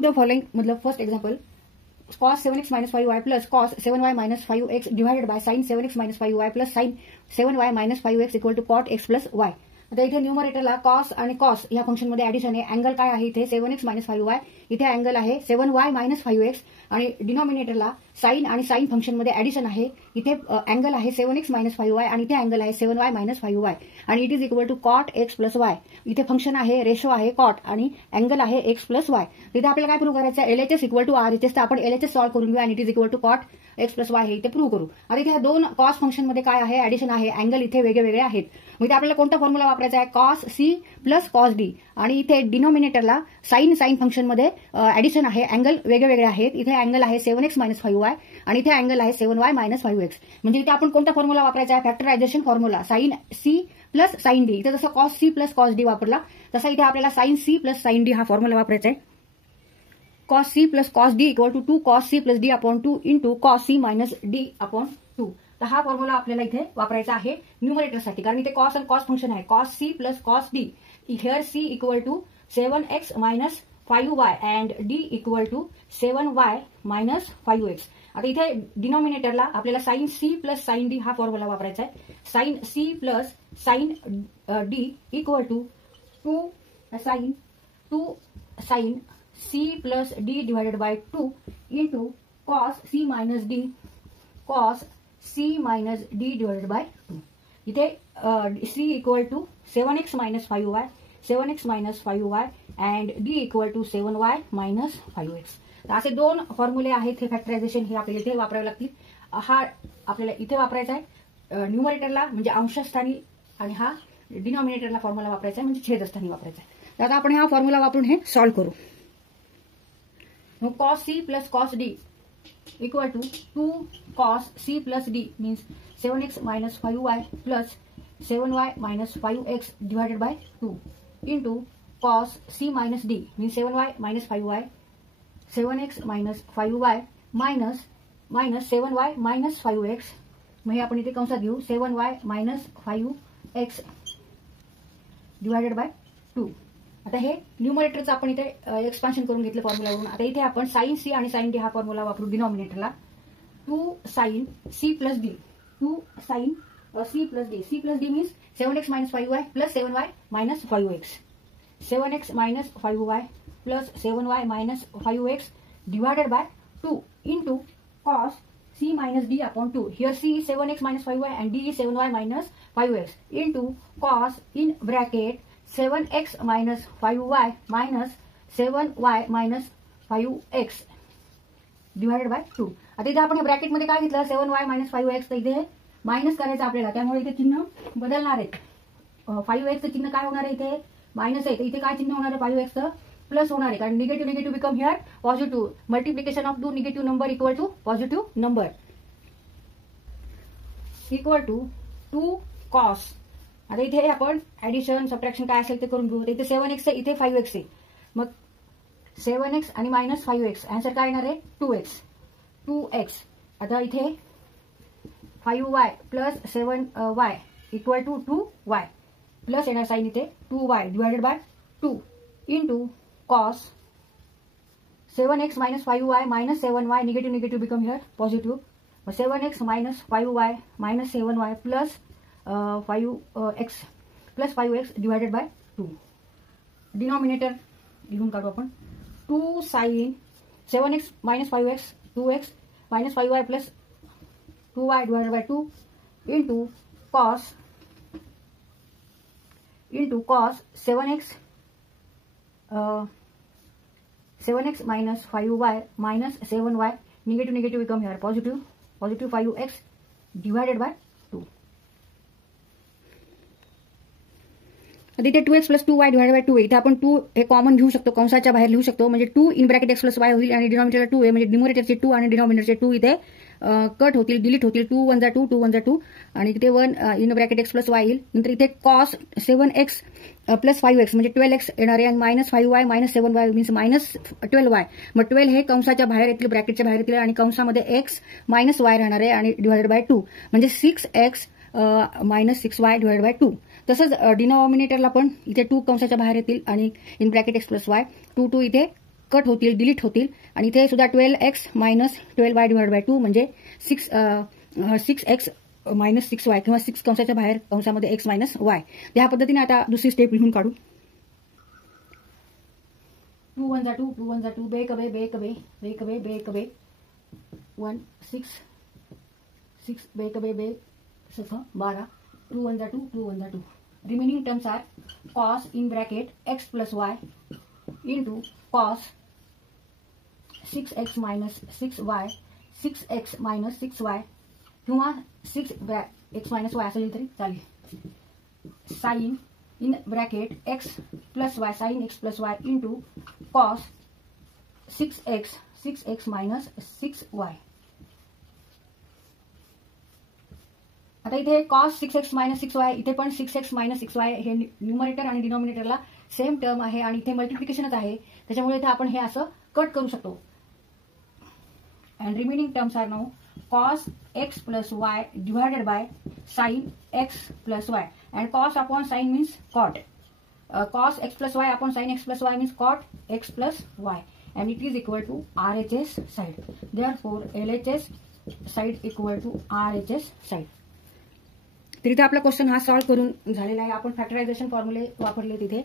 To the following मतलब first example cos 7x minus 5y plus cos 7y minus 5x divided by sin 7x minus 5y plus sin 7y minus 5x equal to cot x plus y. आता इथे न्यूमरेटरला cos आणि cos या function मध्ये addition आहे. Angle काय आहे इथे 7x minus 5y, इथे अँगल आहे 7y minus 5x आणि डिनॉमिनेटरला sin आणि sin फंक्शन मध्ये ऍडिशन आहे. इथे अँगल आहे 7x minus 5y आणि इथे अँगल आहे 7y minus 5y आणि it is equal to cot x plus y. इथे फंक्शन आहे रेशो आहे cot आणि अँगल आहे x plus y. इथे आपल्याला काय प्रूव्ह करायचं आहे LHS इक्वल टू r. इथे आपण LHS सॉल्व्ह करून घेऊ आणि it is equal to cot x plus y हे इथे प्रूव्ह करू. आता इथे दोन cos फंक्शन मध्ये काय आहे ऍडिशन आहे. अँगल इथे वेगवेगळे आहेत. मग इथे आपल्याला कोणता फॉर्म्युला वापरायचा आहे cos c plus cos d आणि इथे डिनॉमिनेटरला sin फंक्शन मध्ये ऍडिशन आहे. अँगल वेगवेगळे आहेत. इथे अँगल आहे 7x minus 5y आणि इथे अँगल आहे 7y minus 5x. म्हणजे इथे आपण कोणता फॉर्म्युला वापरायचा आहे factorisation formula sin c plus sin d. इथे जसं cos c plus cos d वापरला तसा इथे आपल्याला sin c plus sin d हा फॉर्म्युला वापरायचा आहे. cos c plus cos d equal to 2 cos c plus d upon 2 into cos c minus d upon 2. तर हा फॉर्म्युला आपल्याला इथे वापरायचा आहे न्यूमरेटरसाठी कारण इथे cos आणि cos फंक्शन आहे. cos c plus cos d here c equal to 7x minus 5y and d equal to 7y minus 5x. आता इथे डिनॉमिनेटरला आपल्याला sin c plus sin d हा फॉर्म्युला वापरायचा आहे. sin c plus sin d equal to 2 sin c plus d divided by 2 into cos c minus d cos c minus d divided by 2. इथे c equal to 7x minus 5y 7x minus 5y and d equal to 7y minus 5x. तर असे दोन फॉर्म्युले आहेत. हे factorisation हे आपल्याला इथे वापरावे लागतील. हा आपल्याला इथे वापरायचा आहे न्यूमरेटरला म्हणजे अंशस्थानी आणि हा डिनॉमिनेटरला फॉर्म्युला वापरायचा आहे म्हणजे छेदस्थानी वापरायचा आहे. तर आता आपण हा फॉर्म्युला वापरून हे सॉल्व्ह करू. मग cos c plus cos d equal to 2 cos c plus d means 7x minus 5y plus 7y minus 5x divided by 2 into cos c minus d means 7y minus 5y 7x minus 5y minus 7y minus 5x. मग हे आपण इथे कंसात घेऊ 7y minus 5x divided by 2. आता हे न्यूमरेटरचं आपण इथे एक्सपान्शन करून घेतलं फॉर्म्युलावरून. आता इथे आपण sin c आणि sin d हा फॉर्म्युला वापरू डिनॉमिनेटरला 2 sin c plus d 2 sin c plus d c plus d means 7x minus 5y plus 7y minus 5x 7x minus 5y plus 7y minus 5x divided by 2 into cos c minus d upon 2. Here c is 7x minus 5y and d is 7y minus 5x into cos in bracket 7x minus 5y minus 7y minus 5x divided by 2. आता इथे आपण bracket मध्ये काय घेतलं 7y minus 5x तर इथे minus करायचं आपल्याला त्यामुळे इथे चिन्ह बदलणार आहेत. 5x चं चिन्ह काय होणार आहे इथे मायनस आहे. इथे काय चिन्ह होणार आहे 5x चं प्लस होणार आहे कारण negative become here positive. Multiplication of 2 negative number equal to positive number equal to 2 cos. आता इथे आपण ऍडिशन सबट्रॅक्शन काय असेल ते करून घेऊ. इथे 7x आहे इथे 5x आहे मग 7x आणि मायनस 5x आन्सर काय येणार आहे 2x. आता इथे 5y plus 7y equal to 2y plus येणार साइन इथे 2y divided by 2 into cos 7x minus 5y minus 7y negative become here positive. 7x minus 5y minus 7y plus 5x plus 5x divided by 2. Denominator लिहून काढू आपण 2 sin 7x minus 5x 2x minus 5y plus 2y divided by 2 into cos 7x minus 5y minus 7y negative become here positive 5x divided by 2. इथे 2x plus 2y divided by 2 इथे आपण 2 हे common घेऊ शकतो कंसाच्या बाहेर लिहू शकतो म्हणजे 2 in bracket x plus y होईल आणि डिनॉमिनेटरला 2 आहे म्हणजे न्यूमरेटरचे 2 आणि डिनॉमिनेटरचे 2 इथे कट होतील डिलीट होतील 2 1 जा 2 2 1 जा 2 आणि इथे 1 in bracket x plus y येईल. नंतर इथे cos 7x प्लस 5x म्हणजे 12x येणार आहे आणि minus 5y minus 7y means minus 12y. मग 12 हे कंसाच्या बाहेर येतील ब्रॅकेटच्या बाहेर येतील आणि कंसामध्ये x मायनस y राहणार आहे आणि डिवाइडेड बाय 2 म्हणजे 6x minus 6y divided by 2. तसंच डिनॉमिनेटरला पण इथे 2 कंसाच्या बाहेर येतील आणि in bracket x plus y 2 2 इथे कट होतील, डिलीट होतील आणि इथे सुद्धा 12x minus 12y divide by 2 म्हणजे 6x मायनस 6y किंवा 6 कंसाच्या बाहेर कंसामध्ये x मायनस y. या पद्धतीने आता दुसरी स्टेप लिहून काढू. 2 1 जा 2 2 1 जा 2 बेक अवे 1 6 6 बेक अवे 12 2 1 जा 2 2 1 जा 2. Remaining terms are cos in bracket x plus y into cos 6x minus 6y 6x minus 6y किंवा 6x minus y असं लिहिलं तरी चालेल. sin in bracket x plus y sin x plus y into cos 6x minus 6y. आता इथे cos 6x minus 6y इथे पण 6x minus 6y हे न्यूमरेटर आणि डिनॉमिनेटरला सेम टर्म आहे आणि इथे मल्टिप्लिकेशनच आहे, त्याच्यामुळे इथे आपण हे असं कट करू शकतो. And remaining terms are now cos x plus y divided by sin x plus y and cos upon sin means cot. Cos x plus y upon sin x plus y means cot x plus y and it is equal to RHS side. Therefore LHS side equal to RHS side. तर इथे आपला question हा solve करून झालेला आहे. आपण factorisation फॉर्म्युले वापरले तिथे